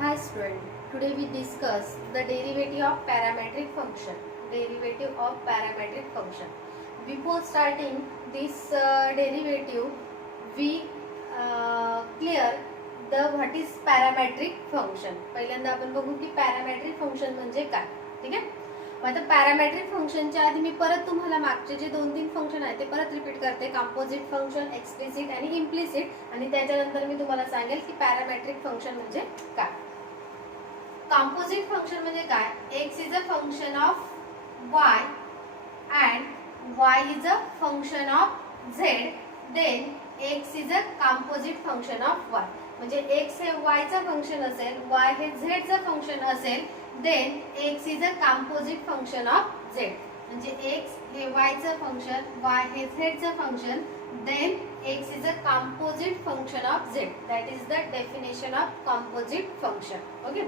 Hi student, today we discuss the derivative of parametric function. Derivative of parametric function. Before starting this derivative, we clear the what is parametric function. पहिल्यांदा आपण बघू की parametric function म्हणजे काय. ठीक आहे. आता पॅरामेट्रिक फंक्शनच्या आधी मी परत तुम्हाला मागचे जे 2-3 फंक्शन आहेत ते परत रिपीट करते. कंपोजिट फंक्शन, एक्सप्लिसिट आणि इम्प्लिसिट आणि त्याच्यानंतर मी तुम्हाला सांगेल की पॅरामेट्रिक फंक्शन म्हणजे काय. कंपोजिट फंक्शन म्हणजे काय? x is a function of y and y is a function of z, then x is a composite function of y. म्हणजे x हे y चा फंक्शन असेल, y हे z चा फंक्शन असेल, then x is a composite function of z. म्हणजे x हे y चं फंक्शन, y हे z चं function, then x is a composite function of z. That is the definition of composite function. Okay.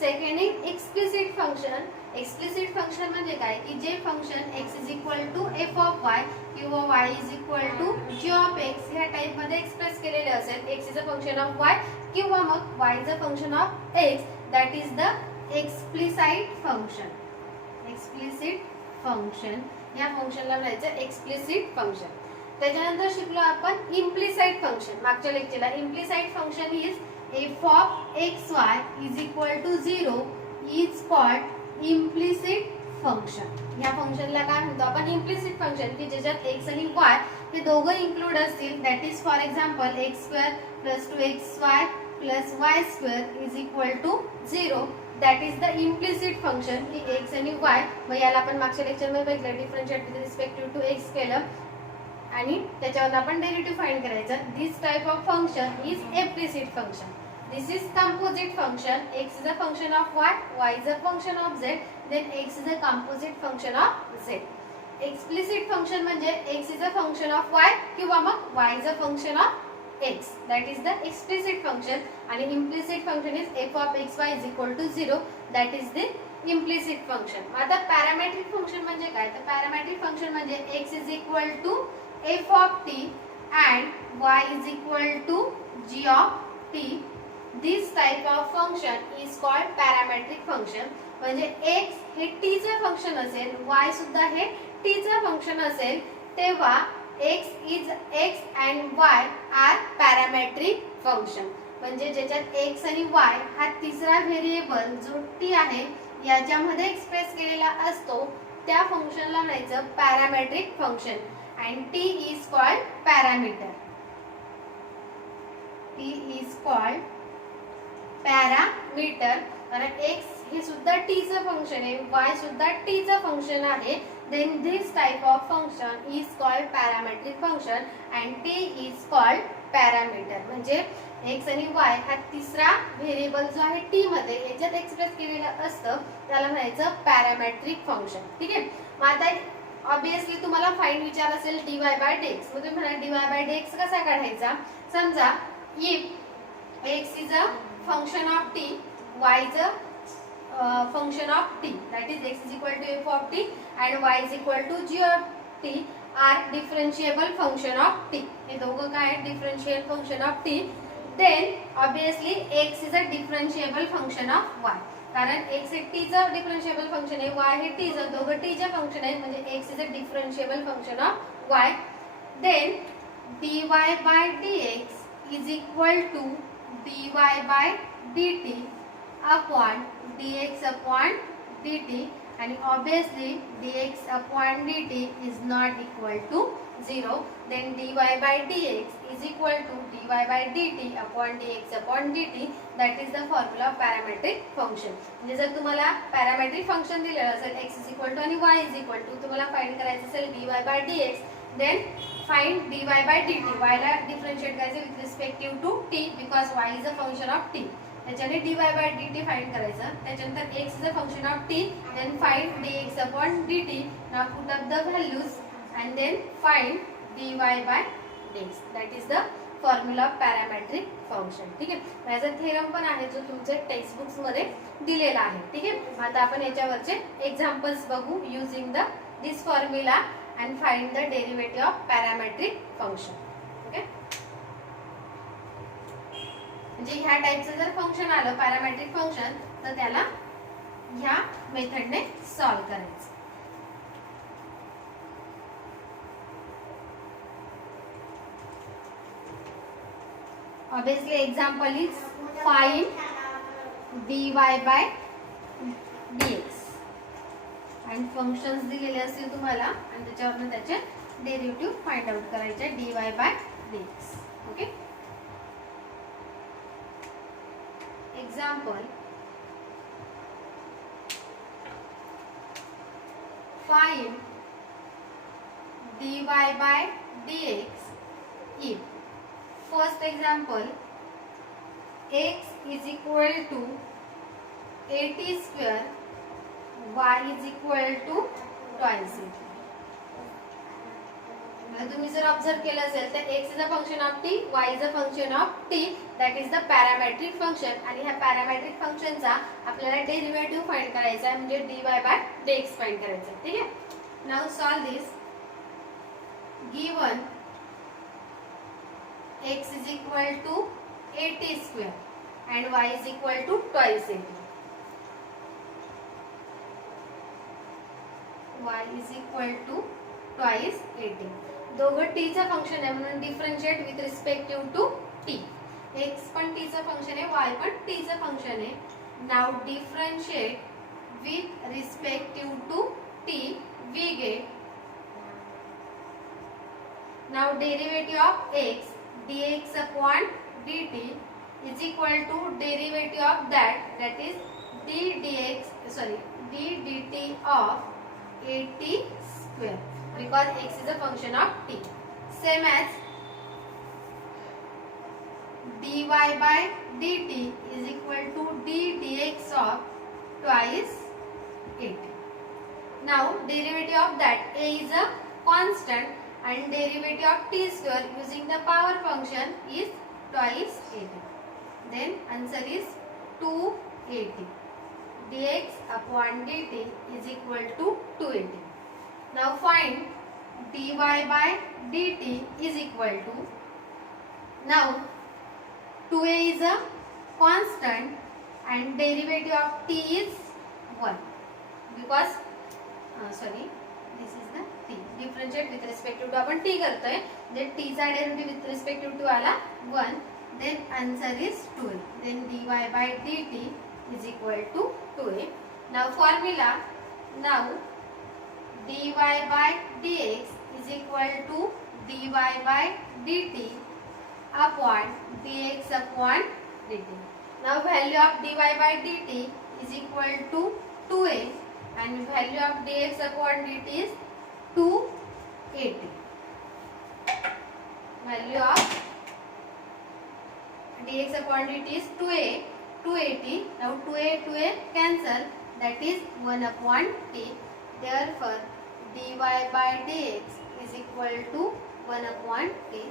Second is explicit function. Explicit function म्हणजे काय की जे function x is equal to f of y किंवा y is equal to g of x ह्या type मध्ये express केलेले असेल. x is a function of y किंवा मग y is a function of x. That is the explicit function. Explicit function या फंक्शनला म्हणायचं एक्सप्लिसिट फंक्शन. त्याच्यानंतर शिकलो आपण इम्प्लिसाइट फंक्शन. मागच्या लेक्चरला implicit function is f of xy is equal to 0 is called implicit function. या फंक्शनला काय म्हणतो आपण? इम्प्लिसिट फंक्शन, की ज्याच्यात x आणि y हे दोघं इन्क्लूड असतील. That is for example x² + 2xy + y² is equal to 0. That is the implicit function की x आणि y. मग याला आपण मागच्या लेक्चरमध्ये बघितलं, differentiate with respective to x केलं आणि त्याच्यावर आपण डेरिव्हेटिव्ह फाइंड करायचं. This type of function is implicit function. This is composite function. x is a function of y, y is a function of z, then x is a composite function of z. Explicit function म्हणजे x is a function of y किंवा मग y is a function of x. That is the explicit function. आणि implicit function is f of xy is equal to 0. That is the implicit function. आता parametric function म्हणजे काय? तर parametric function म्हणजे x is equal to f of t and y is equal to g of t. This type of function is called parametric function. म्हणजे x हे t चे function असेल, y सुद्धा हे t चे फंक्शन असेल, तेव्हा x and y are parametric function. म्हणजे ज्याच्यात x आणि y हा तिसरा व्हेरिएबल जो t आहे याच्यामध्ये एक्सप्रेस केलेला असतो त्या फंक्शनला म्हणायचं parametric function. And t is called parameter. t is called parameter. कारण x हे सुद्धा t चं फंक्शन आहे, y सुद्धा t चं फंक्शन आहे. Then this type of function is called parametric function and t is called parameter. म्हणजे x आणि y हा तिसरा व्हेरिएबल जो आहे t मध्ये याच्यात एक्सप्रेस केलेला असतं त्याला म्हणायचं पॅरामेट्रिक फंक्शन. ठीक आहे. मग आता ऑब्वियसली तुम्हाला फाइंड विचार असेल dy by dx. मग तुम्ही म्हणा dy by dx कसा काढायचा? समजा if x is a function of t, y is a function of t, that is x is equal to f of t and y is equal to g of t are differentiable function of t. हे दोघं काय आहेत? Differential function of t. then obviously x is a differentiable function of y. कारण x हे t चं डिफरन्शिएबल function आहे, y हे t चं, दोघं t चे फंक्शन आहे, म्हणजे x is a differentiable function of y. Then dy by dx is equal to dy by dt upon dx upon dt आणि obviously dx upon dt is not equal to 0. then dy by dx is equal to dy by dt upon dx upon dt. that is the formula of parametric function. म्हणजे जर तुम्हाला parametric function दिलेलं असेल x is equal to आणि y is equal to, तुम्हाला find करायचं असेल dy by dx, then find dy by dt. y ला डिफरन्शिएट करायचं with respective to t because y is a function of t. त्याच्याने dy by dt find करायचं. त्याच्यानंतर x is a function of t, then find dx upon dt. now put up the values and then find dy by dx. that is the formula of parametric function. ठीक आहे. याचा theorem पण आहे जो तुमच्या text books मध्ये दिलेला आहे. ठीक आहे. आता आपण याच्यावरचे एक्झाम्पल्स बघू using this formula and find the derivative of parametric function. Okay. म्हणजे ह्या टाईपचं जर फंक्शन आलं पॅरामेट्रिक फंक्शन तर त्याला ह्या मेथडने सॉल्व करायचं. Obviously example is find dy by dx आणि फंक्शन्स दिलेले असतील तुम्हाला आणि त्याच्यावरून त्याचे डेरिव्हेटिव्ह फाइंड आउट करायचे dy by dx. Okay. Example find dy by dx if first example x is equal to 80 square y is equal to twice it. तुम्ही जर ऑब्झर्व केलं असेल तर x is a function of t, y is a function of t, that is the parametric function. आणि ह्या parametric फंक्शनचा आपल्याला derivative find करायचा आहे म्हणजे dy by dx फाइंड करायचा आहे. ठीक आहे. Now solve this. Given x is equal to 80 square and y is equal to twice 80. y is equal to twice 80. दोघं t चा फंक्शन आहे म्हणून differentiate with respective to t. x पण t चा फंक्शन आहे, y पण t चा function आहे. Now differentiate with respective to t we get now derivative of x dx upon dt is equal to derivative of that is d dt of 80 square because x is a function of t. Same as dy by dt is equal to d dx of twice 80. Now derivative of that, a is a constant and derivative of t square using the power function is twice 80. Then answer is 280. dx upon dt is equal to 280. Now find dy by dt is equal to, now 2a is a constant and derivative of t is 1 because this is the t. Differentiate with respect to आपण t करतोय, जे t चा derivative with respect to आला 1, then answer is 2a. Then dy by dt is equal to 2a. Now formula, now dy by dx is equal to dy by dt upon dx upon dt. Now value of dy by dt is equal to 2a and value of dx upon dt is 280. Value of dx upon dt is 2a, 280. Now 2a cancel, that is 1 upon t. Therefore dy by dx is equal to 1 upon t.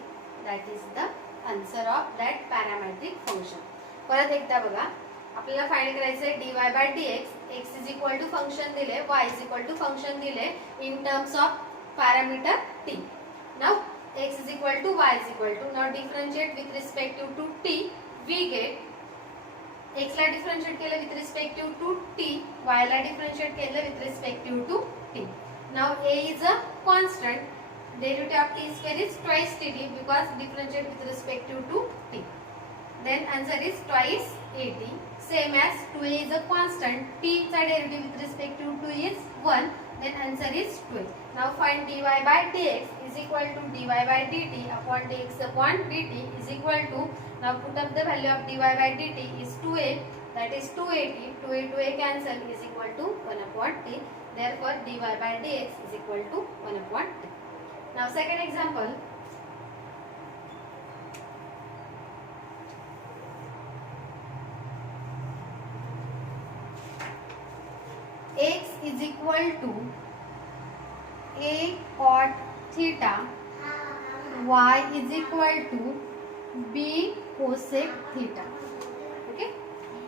That is the answer of that parametric function. परत एकदा बघा, आपल्याला find करायचं आहे dy by dx. x is equal to function दिले, y is equal to function दिले in terms of parameter t. Now x is equal to y is equal to, now differentiate with respect to t, we get x ला differentiate केलं with respect to t, y ला differentiate केलं with respect to t. Now a is a constant, derivative of t square is twice dt because differentiate with respect to t. Then answer is twice 80. Same as 2a is a constant, t चा derivative with respect to 2 is 1, then answer is 12. Now find dy by dx is equal to dy by dt upon dx upon dt is equal to, now put up the value of dy by dt is 2a, that is 280, 2a cancel is equal to 1 upon t. Therefore dy by dx is equal to 1 upon t. Now second example, x is equal to a cot theta, y is equal to b cosec theta. Okay,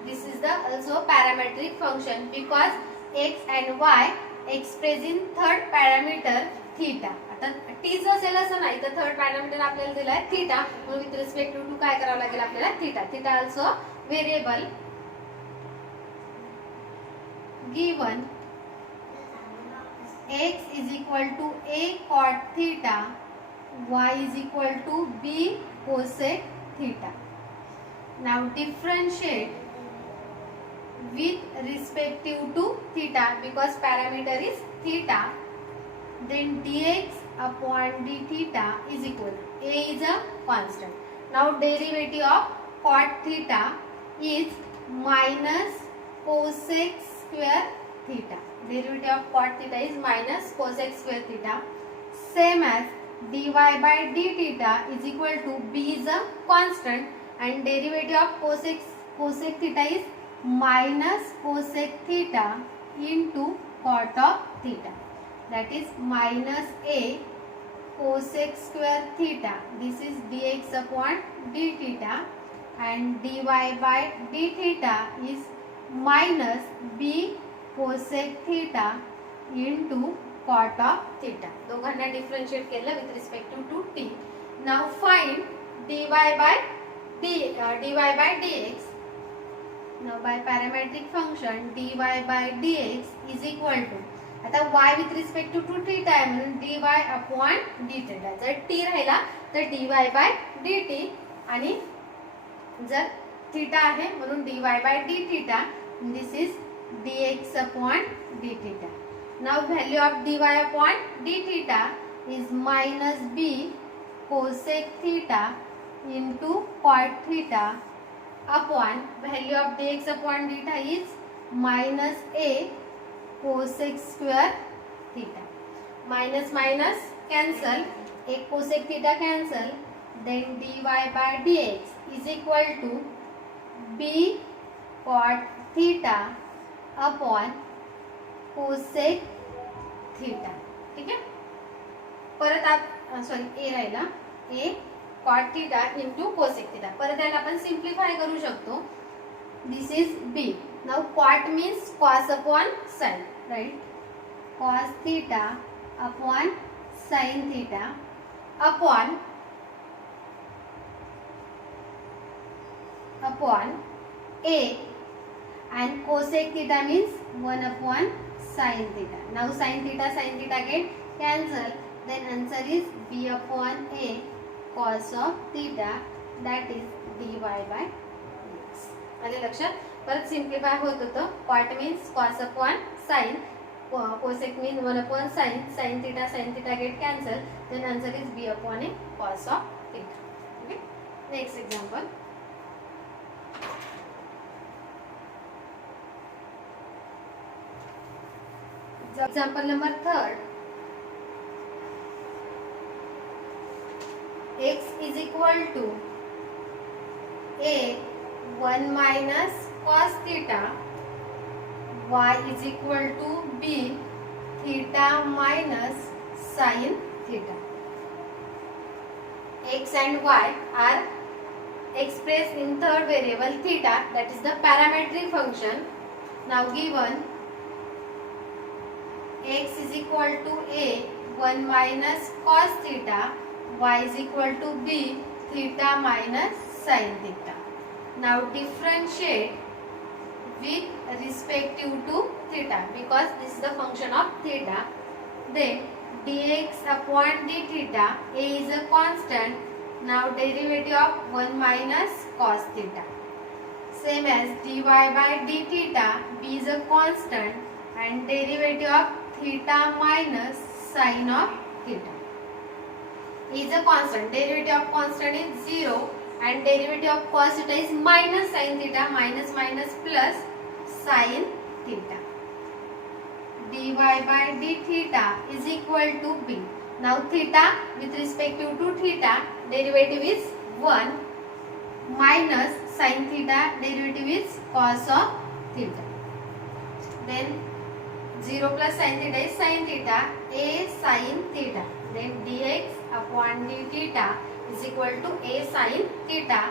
this is the also parametric function because x and y expressed in third parameter theta. तर टीच असेल असं नाही, तर third parameter आपल्याला दिलाय theta, म्हणून with respect to काय करावं लागेल आपल्याला theta. Theta also variable given x is equal to a cot theta, y is equal to b cosec theta. Now differentiate with respective to theta because parameter is theta. Then dx upon d theta is equal to a is a constant. Now derivative of cot theta is minus cosec square theta. Derivative of cot theta is minus cosec square theta. Same as dy by d theta is equal to b is a constant and derivative of cosec theta is minus cosec theta into cot of theta. That is minus a cosec square theta. This is dx upon d theta and dy by d theta is minus b cosec theta into cot of theta. दोघांना differentiate केलं with respect to t. Now find dy by dx. Now by parametric function dy by dx is equal to, आता y with respect to theta आहे म्हणून dy upon d theta. जर t राहिला तर dy by dt आणि जर theta आहे म्हणून dy by d theta. This is dx upon d theta. Now value of dy upon d theta is minus b cosec theta into cot theta upon value of dx upon d theta is minus a cosec square theta. Minus minus cancel, a cosec theta cancel, then dy by dx is equal to b cot theta upon cosec theta. ठीक आहे. परत आप sorry A राहिला, A cot theta into cosec theta. परत याला आपण simplify करू शकतो. This is B. Now cot means cos upon sine, right. Cos theta upon sine theta upon A and cosec theta means 1 upon sin theta. Now sin theta get cancel, then answer is b upon a cos of theta, that is dy by dx. आले लक्षात. परत simplify होत होतं. cot means cos upon sin, cosec means 1 upon sin, sin theta get cancel, then answer is b upon a cos of theta. Okay. Next example. Example number 3. X is equal to a 1 minus cos theta, y is equal to b theta minus sin theta. X and y are expressed in third variable theta, that is the parametric function. Now given x is equal to a 1 minus cos theta, y is equal to b theta minus sin theta. Now differentiate with respective to theta because this is the function of theta. Then dx upon d theta, a is a constant. Now derivative of 1 minus cos theta. Same as dy by d theta, b is a constant and derivative of theta minus sin of theta is a constant. Derivative of constant is 0 and derivative of cos theta is minus sin theta, minus minus plus sin theta. dy by d theta is equal to b. Now theta with respect to theta derivative is 1 minus sin theta derivative is cos of theta. Then 0 plus sin theta is sin theta, a sin theta. Then dx upon d theta is equal to a sin theta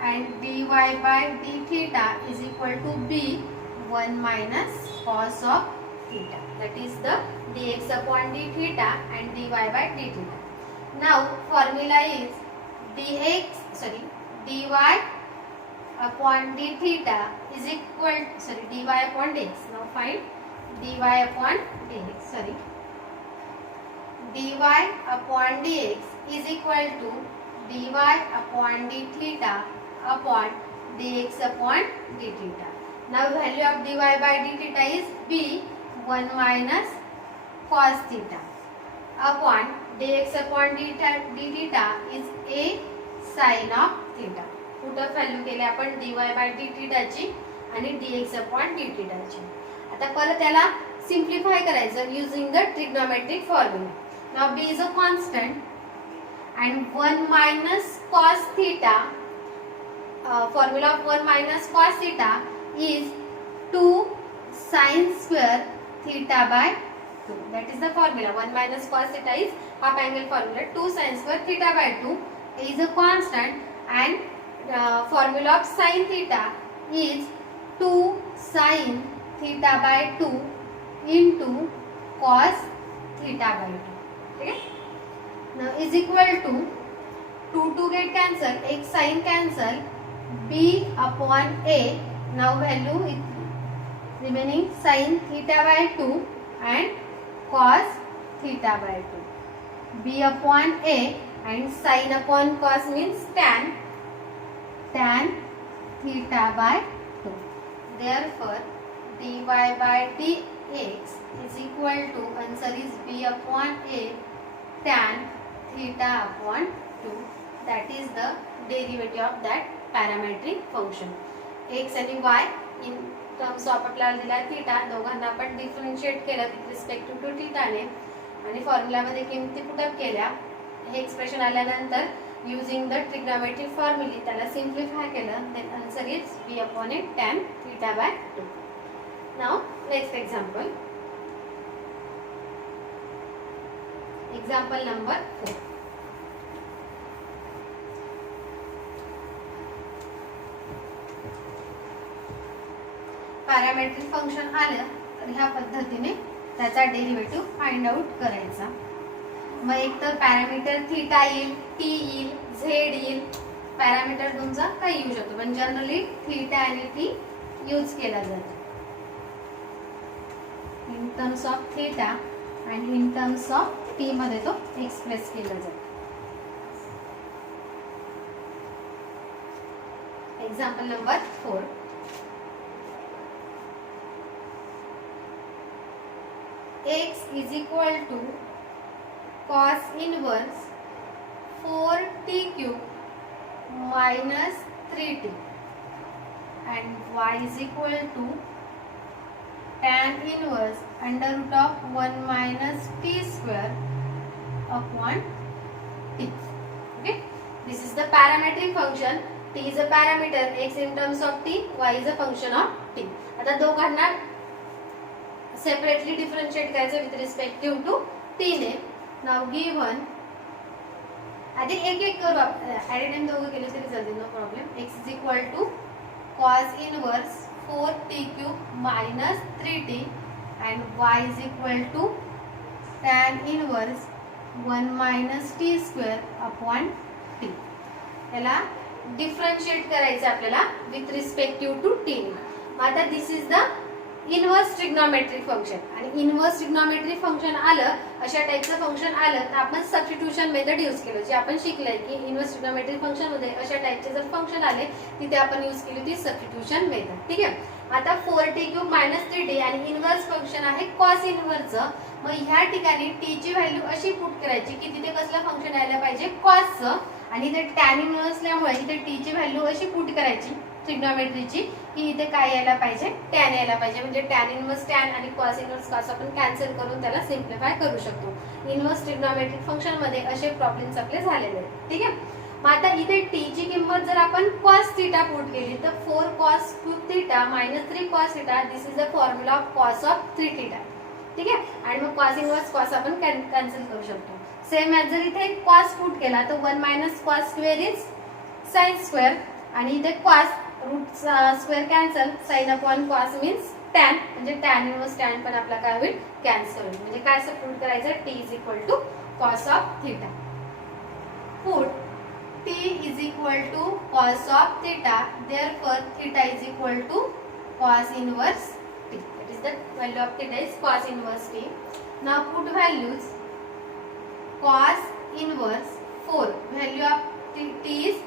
and dy by d theta is equal to b 1 minus cos of theta. That is the dx upon d theta and dy by d theta. Now formula is dy upon d theta is equal dy upon dx. Now find dy upon dx. Dy upon dx is equal to dy upon d theta upon dx upon d theta. Now value of dy by d theta is b 1 minus cos theta upon dx upon d theta is a sin of theta. Put value केले आपण dy by d theta ची आणि dx upon d theta ची. आता परत त्याला simplify करायचं using the trigonometric formula. Now b is a constant and 1 minus cos theta, formula of 1 minus cos theta is 2 sin square theta by 2. That is the formula. 1 minus cos theta is half angle formula. 2 sin square theta by 2 is a constant and formula of sin theta is 2 sin theta by 2 into cos theta by 2. Okay? Now is equal to 2 get cancel, एक sin cancel, b upon a. Now value is remaining sin theta by 2 and cos theta by 2. b upon a and sin upon cos means tan theta by 2. Therefore dy by dx is equal to, answer is b upon a tan theta upon 2. That is the derivative of that parametric function. x आणि y in terms of आपल्याला दिला theta, दोघांना आपण differentiate केलं with respect to थीटाने आणि फॉर्म्युलामध्ये किमती put up केल्या. हे एक्सप्रेशन आल्यानंतर using the trigonometric formula त्याला सिम्प्लिफाय केलं. then answer is b upon a tan theta by 2. Now next example. Example number 4. Parametric function आलं तर ह्या पद्धतीने त्याचा डेरिव्हेटिव्ह फाइंड आउट करायचा. मग एक तर पॅरामीटर थीटा येईल, टी येईल, झेड येईल. पॅरामीटर तुमचा काही येऊ शकतो पण जनरली थीटा आणि टी यूज केला जातो. इन टर्म्स ऑफ थीटा आणि इन टर्म्स ऑफ टी मध्ये तो एक्सप्रेस केला जातो. Example number 4. x is equal to cos inverse 4t cube minus 3t and y is equal to tan inverse under root of 1 minus t square upon t. Okay, this is the parametric function. t is a parameter, x in terms of t, y is a function of t. आता दोघांना separately differentiate करायचं with respective to T ने. नाव given आधी एक एक करू आपण, at a time दोघं केले तरी चालते, no problem. x is equal to cos inverse 4t cube minus 3t and y is equal to tan inverse 1 minus t square upon t. याला डिफरन्शिएट करायचं आपल्याला विथ रिस्पेक्टिव्ह टू टी ने. आता this is the inverse trigonometric function. आणि inverse trigonometric function आलं, अशा टाइपचं function आलं तर आपण सबस्टिट्यूशन मेथड यूज केलं. जे आपण शिकलंय की इनवर्स ट्रिग्नोमेट्रिक फंक्शन मध्ये अशा टाइपचे जर फंक्शन आले तिथे आपण यूज केली होती सबस्टिट्यूशन मेथड. ठीक आहे. आता 4t क्यूब मायनस 3t आणि इनवर्स फंक्शन आहे कॉस इनवर्सचं. मग ह्या ठिकाणी t ची व्हॅल्यू अशी पुट करायची की तिथे कसलं फंक्शन यायला पाहिजे, कॉसचं. आणि इथे टॅन इनवर्स असल्यामुळे इथे t ची व्हॅल्यू अशी पुट करायची ट्रिग्नोमेट्रीची की इथे काय यायला पाहिजे, टॅन यायला पाहिजे. म्हणजे टॅन इनवर्स टॅन आणि कॉस इनवर्स कॉस आपण कॅन्सल करून त्याला सिम्प्लिफाय करू शकतो. इनवर्स ट्रिग्नोमेट्रिक फंक्शन मध्ये असे प्रॉब्लेम्स आपले झालेले आहेत. ठीक आहे. मग आता इथे टी ची किंमत जर आपण कॉस थीटा पुट केली तर 4 cos cube theta minus 3 cos theta, this is the formula of cos of 3 theta. ठीक आहे. आणि मग कॉस इनवर्स कॉस आपण कॅन्सल करू शकतो. सेम ॲज जर इथे कॉस पुट केला तर 1 minus cos square is sine square आणि इथे cos root square cancel, sine upon cos means tan, म्हणजे टॅन इनवर्स टॅन पण आपला काय होईल, कॅन्सल होईल. म्हणजे काय सबस्टिट्यूट करायचं, t is equal to cos of theta. Put t is equal to cos of theta, therefore theta is equal to cos inverse t. That is the value of theta is cos inverse t. Now put values. Cos inverse 4, value of t is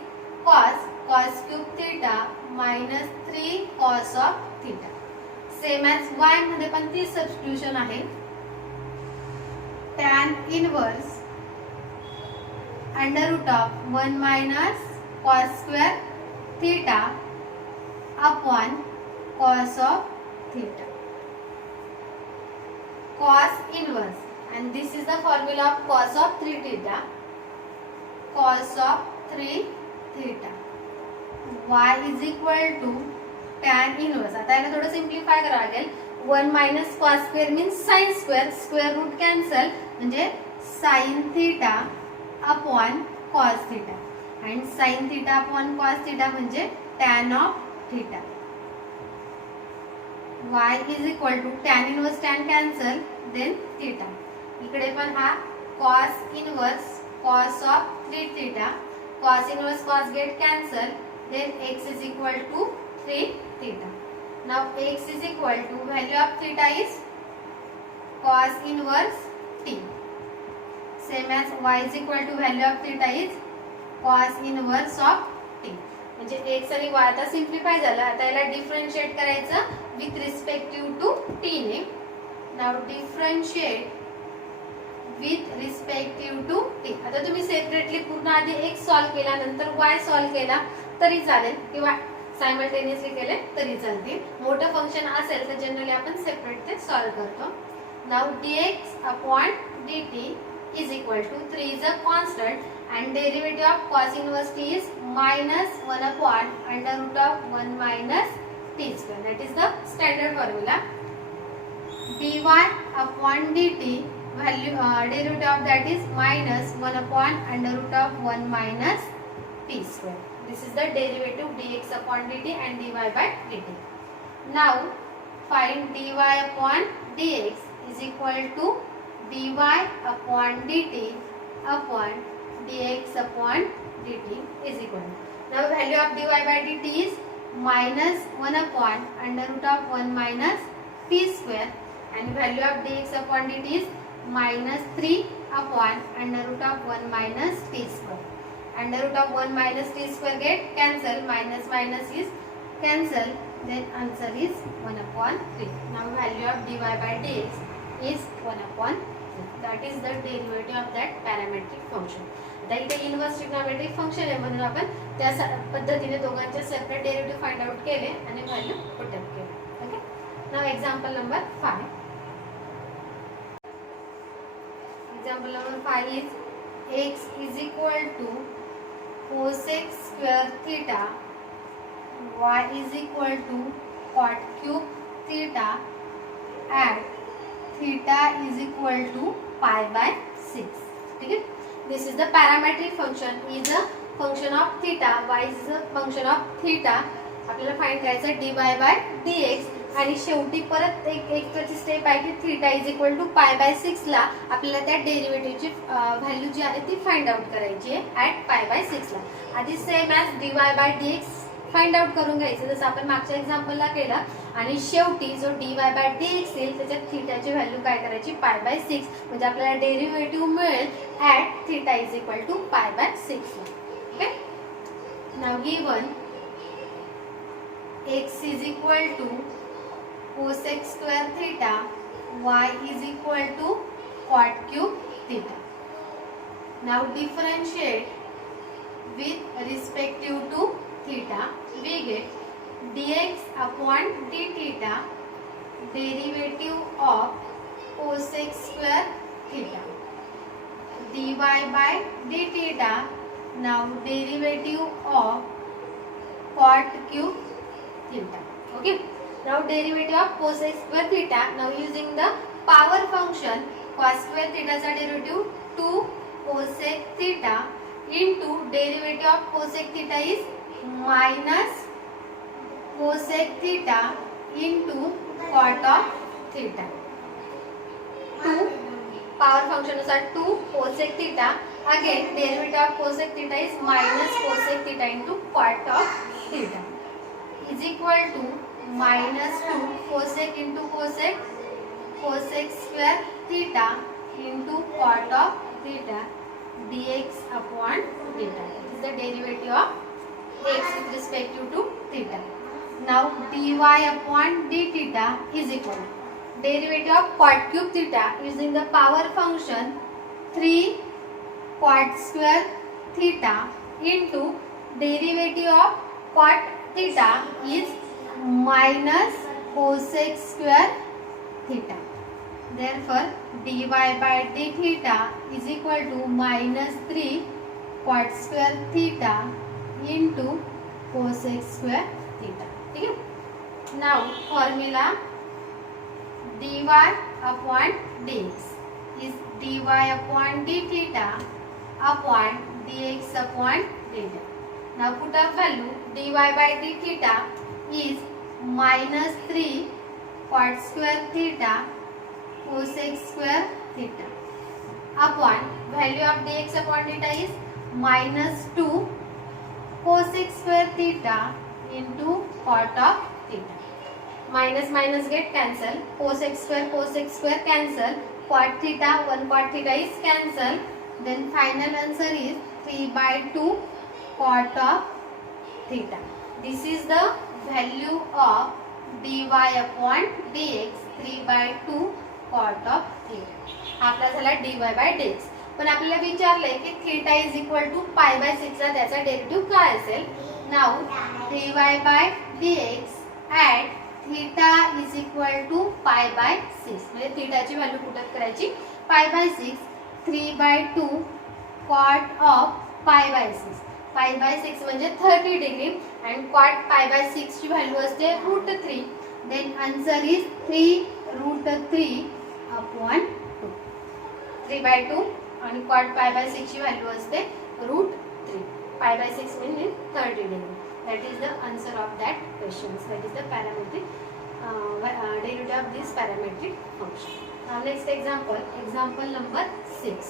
cos cube theta minus 3 cos of theta. Same as y मध्ये पण ती substitution आहे. tan inverse under root of 1 minus cos square theta upon cos of theta. Cos inverse, and this is the formula of cos of 3 theta. Cos of 3 theta. Y is equal to tan inverse. आता याला थोडं simplify करावं लागेल. 1 minus cos square means sine square, square root cancel, म्हणजे sine theta upon cos theta, and sin theta upon cos theta म्हणजे tan of theta. y is equal to tan inverse tan cancel, then theta. इकडे पण हा cos inverse cos of 3 theta, cos inverse cos get cancel, then x is equal to 3 theta. Now x is equal to value of theta is cos inverse t. Same as y is equal to value of theta is cos inverse of t. म्हणजे x आणि y आता simplify झालं. आता याला differentiate करायचं with respective to t ने. Now differentiate with respective to t. आता तुम्ही सेपरेटली पूर्ण आधी x सॉल्व केला, नंतर y सॉल्व केला तरी चालेल, किंवा सायमल्टेनियसली केले तरी चालतील. मोठं फंक्शन असेल तर जनरली आपण सेपरेट ते सॉल्व करतो. Now dx upon dt is equal to 3 is a constant, and derivative of cos inverse t is minus 1 upon under root of 1 minus t square. That is the standard formula. dy upon dt value derivative of that is minus 1 upon under root of 1 minus t square. This is the derivative dx upon dt and dy by dt. Now find dy upon dx is equal to dy upon dt upon dx upon dt is equal to. Now value of dy by dt is minus 1 upon under root of 1 minus t square, and value of dx upon dt is minus 3 upon under root of 1 minus t square. Under root of 1 minus t square get cancel, minus minus is cancel, then answer is 1 upon 3. Now value of dy by dx is 1 upon 3. That is the derivative of that parametric function. आता इथे inverse trigonometric function आहे म्हणून आपण त्या पद्धतीने दोघांचे separate derivative find out केले आणि व्हॅल्यू पुट अप केले. Okay. Now example number 5. Example number 5 is x is equal to cosec square theta, y is equal to cot cube theta at theta is equal to pi by 6. ठीक है. This is the parametric function, is a function of theta, y is a function of theta. आपल्याला find करायचं dy by dx, आणि शेवटी परत एक step आहे की theta is equal to pi by 6 ला आपल्याला त्या डेरिव्हेटिव्हची व्हॅल्यू जी आहे ती फाइंड आउट करायची आहे ऍट पाय बाय 6 ला. आधी same as dy by dx find out करून घ्यायचं जसं आपण मागच्या एक्झाम्पलला केलं, आणि शेवटी जो dy by dx येईल त्याच्यात थीटाची व्हॅल्यू काय करायची पाय बाय 6, म्हणजे आपल्याला डेरिव्हेटिव्ह मिळेल at theta is equal to pi by 6 ला. Okay. Now given x is equal to cosec square theta, y is equal to cot cube theta. Now differentiate with respective to theta, we get dx upon d theta, derivative of cosec square theta, dy by d theta, now derivative of cot cube theta. Okay. Now derivative of cosec square theta. Now using the power function, cos square theta चा derivative 2 cosec theta into derivative of cosec theta is minus cosec theta into cot of theta. 2 power function नुसार 2 cosec theta. Again derivative of cosec theta is minus cosec theta into cot of theta is equal to minus 2 cosec into cosec, cosec square theta into cot of theta dx upon theta. This is the derivative of x with respect to theta. Now dy upon d theta is equal to derivative of cot cube theta using the power function 3 cot square theta into derivative of cot theta is minus cosec square theta. Therefore dy by d theta is equal to minus 3 cot square theta into cosec square theta. ठीक है. Now formula dy upon dx is dy upon d theta upon dx upon theta. Now put up value dy by d theta is minus 3 cot square theta cosec square theta upon value of dx upon theta is minus 2 cosec square theta into cot of theta. Minus minus get cancel, cosec square cancel, cot theta 1 cot theta is cancel. Then final answer is 3 by 2 cot of theta. This is the value of dy upon dx 3 by 2 cot of theta. आपला झाला dy by dx. पण आपल्याला विचारलंय की theta is equal to pi by 6 चा त्याचा derivative काय असेल. Now dy by dx at theta is equal to pi by 6 म्हणजे थीटाची व्हॅल्यू पुटअप करायची pi by 6 3 by 2 cot of pi by 6. Pi by 6 म्हणजे 30 degree and cot pi by 6 ची value असते √3. Then answer is 3√3 upon 2. 3 by 2 आणि cot pi by 6 ची value असते √3. पाय बाय 6 म्हणजे 30 degree. That is the answer of that question. That is the parametric derivative of this parametric function. Now next example, example number 6.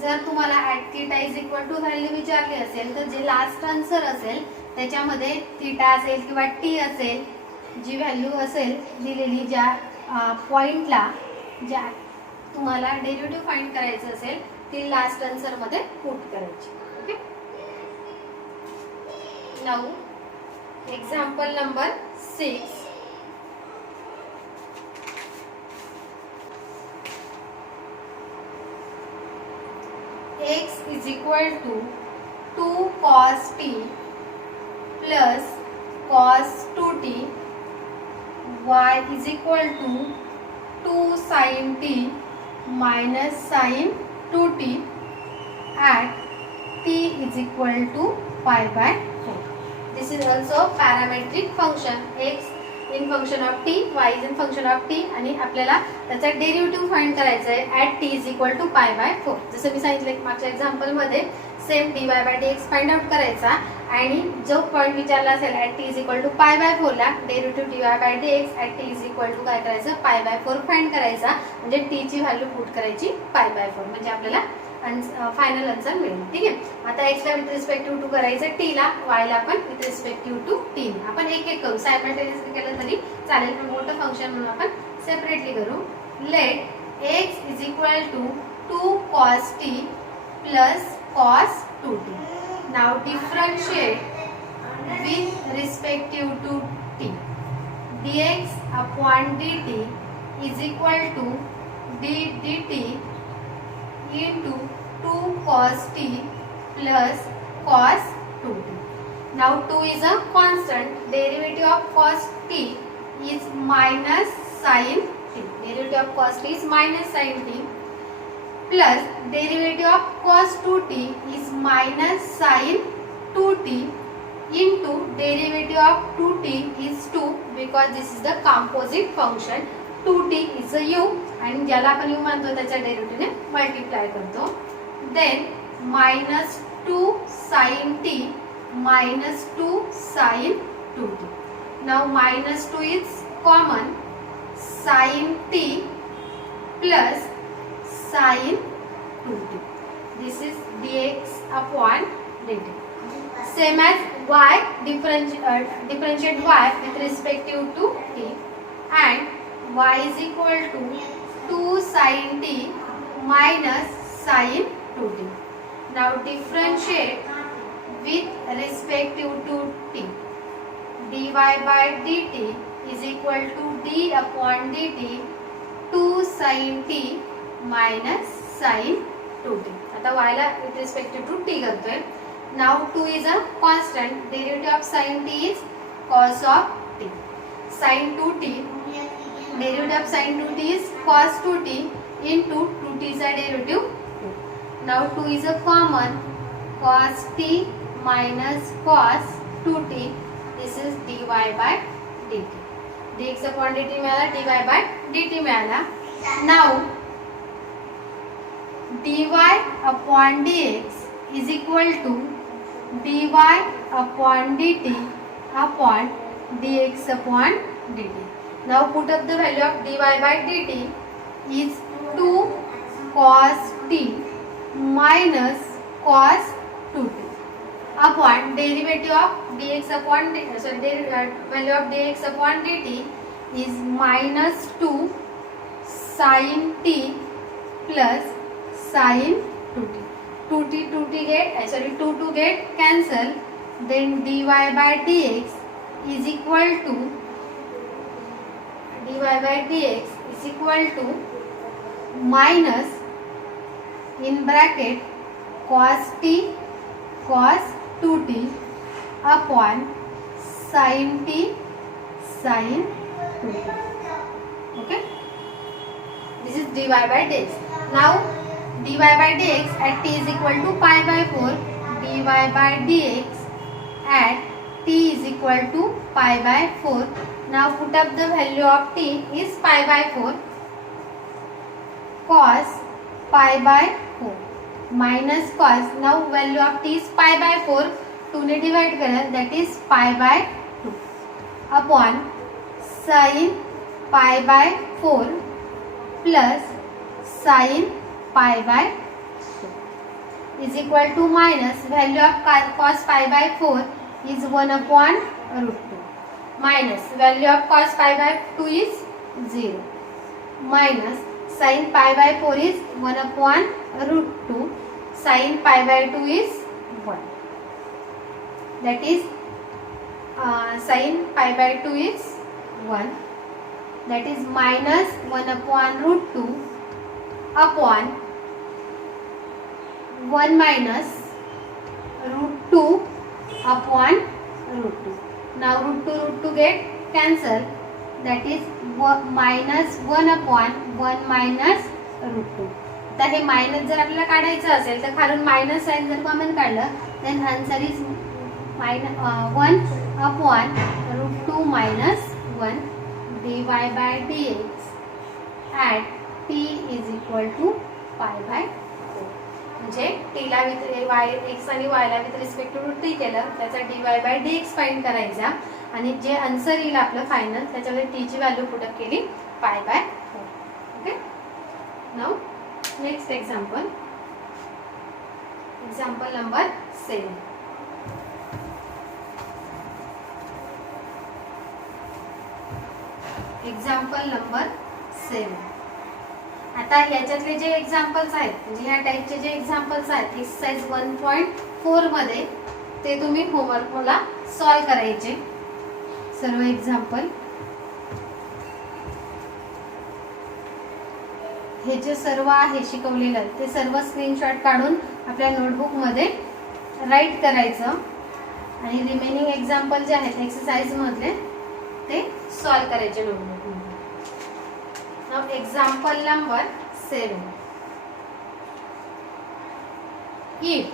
जर तुम्हाला at theta is equal to value विचारली असेल तर जे लास्ट आन्सर असेल त्याच्यामध्ये theta असेल किंवा टी असेल, जी व्हॅल्यू असेल दिलेली ज्या पॉइंटला ज्या तुम्हाला डेरिव्हेटिव्ह फाइंड करायचं असेल ती लास्ट आन्सर मध्ये पुट करायची. Okay. Now example number 6. x is equal to 2 cos t plus cos 2t, y is equal to 2 sin t minus sin 2t at t is equal to pi by 4. This is also parametric function. X in function of t, y is in function of t आणि आपल्याला त्याचा derivative find करायचा आहे at t is equal to pi by 4. जसं मी सांगितलं मागच्या example मध्ये same dy by dx find out करायचा आणि जो पॉइंट विचारला असेल at t is equal to pi by 4 ला derivative dy by dx at t is equal to काय करायचं pi by 4 फाइंड करायचा म्हणजे t ची व्हॅल्यू पुट करायची pi by 4 म्हणजे आपल्याला फायनल आन्सर मिळेल. ठीक आहे. आता x ला विथ रिस्पेक्टिव्ह टू करायचं, t ला y ला पण विथ रिस्पेक्टिव्ह टू t. आपण एक एक करू, सायमल्टेनियसली केलं तरी चालेल पण मोठं फंक्शन म्हणून आपण सेपरेटली करू. Let x is equal to 2 cos t plus cos 2t. Now differentiate with respective to t. dx upon dt is equal to d dt into 2 cos t plus cos 2t. Now 2 is a constant. Derivative of cos t is minus sin t. Derivative of cos t is minus sin t plus derivative of cos 2t is minus sin 2t into derivative of 2t is 2 because this is the composite function. 2t is a u आणि ज्याला आपण u मानतो त्याच्या डेरिव्हेटिव्हने multiply करतो. then minus 2 sin t minus 2 sin 2t. Now minus 2 is common, sin t plus sin 2t. This is dx upon dt. Same as y, differentiate y with respect to t, and y is equal to 2 sin t minus sin 2t. Now differentiate with respect to t. dy by dt is equal to d upon dt 2 sin t minus sin 2t. आता y ला with respect to t करतोय. Now 2 is a constant. Derivative of sin t is cos of t. Sin 2t, derivative of sin 2t is cos 2t into 2t is a derivative 2. Now 2 is a common, cos t minus cos 2t. This is dy by dt. dx upon dt मिळाला, dy by dt मिळाला. Now dy upon dx is equal to dy upon dt upon dx upon dt. Now put up the value of dy by dt is 2 cos t minus cos 2t upon derivative of dx upon value of dx upon dt is minus 2 sin t plus sin 2t. 2t get cancel, then dy by dx is equal to minus in bracket cos t cos 2t upon sin t sin 2t. Okay, this is dy by dx. Now dy by dx at t is equal to pi by 4, dy by dx at t is equal to pi by 4. Now put up the value of t is pi by 4, cos pi by 4 minus cos. Now value of t is pi by 4, 2 ने divide करा, that is pi by 2 upon sin pi by 4 plus sin pi by 2 is equal to minus value of cos pi by 4 is 1 upon root 2 minus value of cos pi by 2 is 0 minus sin pi by 4 is 1 upon root 2 sin pi by 2 is 1, that is sin pi by 2 is 1, that is minus 1 upon root 2 upon 1 minus root 2 upon root 2. Now root 2 get cancel, that is minus 1 upon 1 minus root 2. आता हे minus जर आपल्याला काढायचं असेल तर खालून minus sign जर common काढलं then answer is 1 upon root 2 minus 1 dy by dx at t is equal to pi by 4. म्हणजे t ला x आणि y ला विथ रिस्पेक्ट टू t केलं, त्याचा dy by dx फाइंड करायचा आणि जे आन्सर येईल आपलं फायनल त्याच्यामध्ये t ची व्हॅल्यू पुट अप केली pi by 4. Okay, now next example number 7. Example number 7. आता याच्यातले जे एक्झाम्पल्स आहेत म्हणजे ह्या टाइपचे जे एक्झाम्पल्स आहेत एक्सरसाइज 1.4 मध्ये ते तुम्ही होमवर्क मला सॉल्व करायचे सर्व एक्झाम्पल. हे जे सर्व आहे शिकवलेलं ते सर्व स्क्रीनशॉट काढून आपल्या नोटबुक मध्ये राईट करायचं आणि रिमेनिंग एक्झाम्पल जे आहेत एक्सरसाइज मधले ते सॉल्व करायचे नोटबुक मध्ये. Now example number 7. इफ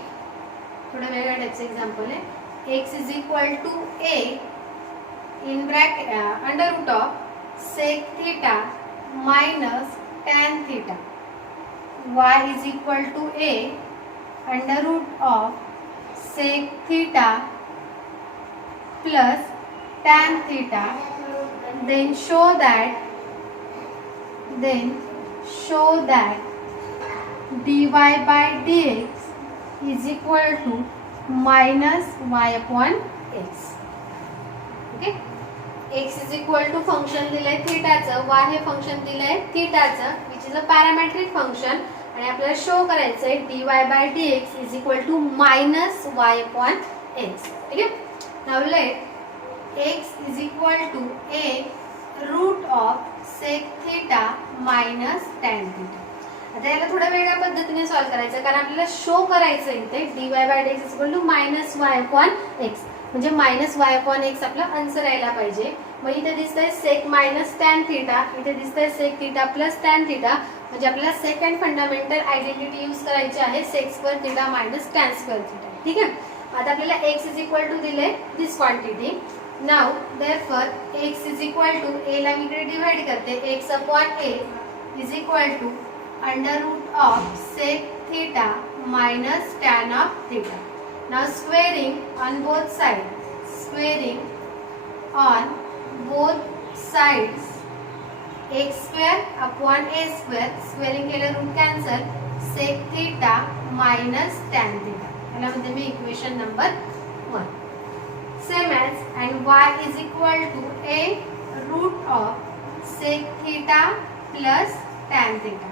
थोड़ा वेगळ्या टाइपचं एक्झाम्पल आहे. x is equal to a in bracket under root of sec theta minus tan theta, y is equal to a under root of sec theta plus tan theta, then show that dy by dx is equal to minus y upon x. Okay, x is equal to function दिलंय थीटाचं, y हे function दिलंय थीटाचं, which is a parametric function, आणि आपल्याला show करायचंय dy by dx is equal to minus y upon x. ठीक आहे. Now let x is equal to a root of sec theta minus tan theta. आता याला थोड्या वेगळ्या पद्धतीने सॉल्व्ह करायचं, कारण आपल्याला शो करायचं इथे dy by dx is equal to minus y upon x, म्हणजे मायनस y upon x आपला आन्सर यायला पाहिजे. मग इथे दिसतंय sec minus tan theta, इथे दिसतंय sec theta plus tan theta, म्हणजे आपल्याला सेकंड फंडामेंटल आयडेंटिटी यूज करायची आहे sec square theta minus tan square theta. ठीक आहे. आता आपल्याला x is equal to दिले this quantity. Now therefore x is equal to a ला मी इकडे डिवाइड करते, x upon a is equal to under root of sec theta minus tan of theta. Now squaring on both sides, x square upon a square, squaring केलं root cancel, sec theta minus tan theta. याला म्हणते मी equation number 1. Same as and y is equal to a root of sec theta plus tan theta.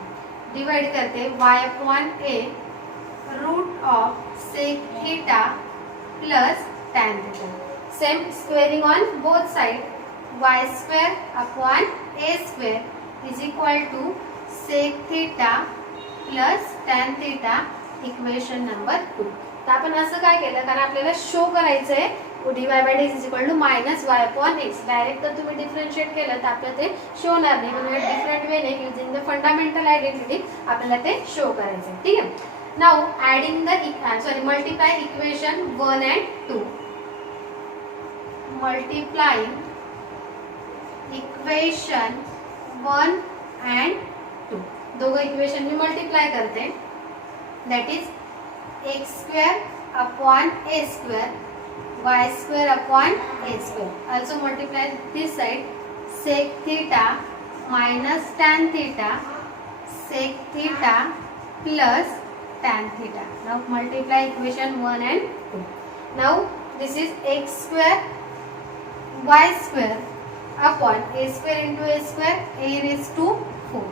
Divide करते y upon a root of sec theta plus tan theta. Same squaring on both sides, y square upon a square is equal to sec theta plus tan theta, equation number 2. तर आपण असं काय केलं, कारण आपल्याला show करायचंय dy by dx is equal to minus y upon x. Direct तर तुम्ही डिफरन्शिएट केलं तर आपल्याला ते शो होणार नाही, म्हणून डिफरंट वेने युजिंग द फंडामेंटल आयडेंटिटी आपल्याला ते शो करायचंय. ठीक आहे. Now adding the multiply equation 1 and 2. Multiplying equation 1 and 2, दोघं इक्वेशन मी मल्टिप्लाय करते. That is x square upon a square, y square upon a square. Also multiply this side, sec theta minus tan theta, sec theta plus tan theta. Now multiply equation 1 and 2. Now this is x square y square upon a square into a square, a raised to 4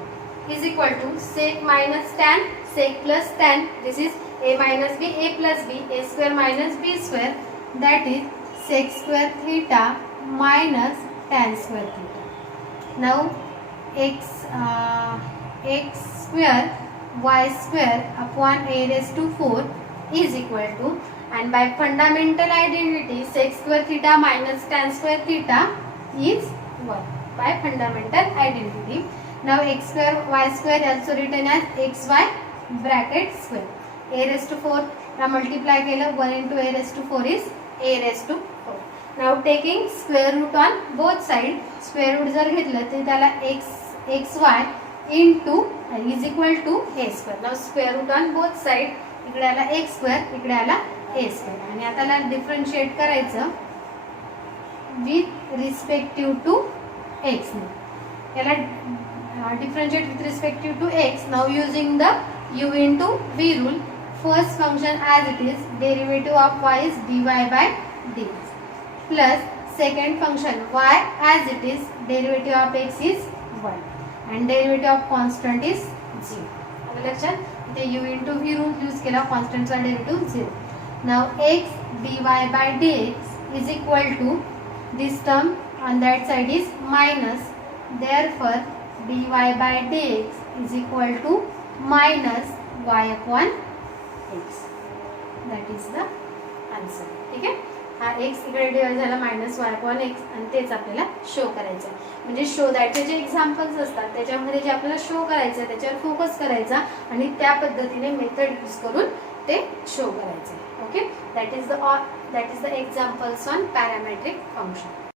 is equal to sec minus tan, sec plus tan. This is a minus b, a plus b, a square minus b square, that is sec square theta minus tan square theta. Now x square y square upon a raised to 4 is equal to, and by fundamental identity sec square theta minus tan square theta is 1 by fundamental identity. Now x square y square also written as xy bracket square. A raised to 4 now multiply केलं, 1 into a raised to 4 is a raised to 4. Now taking square root on both side, square root जर घेतलं तर त्याला xy into is equal to a square. Now square root on both side, इकडे आला x square, इकडे आला a square, आणि आता त्याला डिफरन्शिएट करायचं with respective to x. याला differentiate with respective to x. Now using the u into v rule, first function as it is, derivative of y is dy by dx, plus second function y as it is, derivative of x is 1 and derivative of constant is 0. आलं लक्षात? इथे u into v rule use केला, constant चा derivative 0. Now x dy by dx is equal to this term on that side is minus, therefore dy by dx is equal to minus y upon x. That is the answer. ठीक आहे. हा x इकडे divide झाला minus y upon x, आणि तेच आपल्याला show करायचं आहे. म्हणजे शो दॅटचे जे एक्झाम्पल्स असतात त्याच्यामध्ये जे आपल्याला शो करायचं आहे त्याच्यावर फोकस करायचा आणि त्या पद्धतीने मेथड यूज करून ते शो करायचं. Okay, that is the examples on parametric function.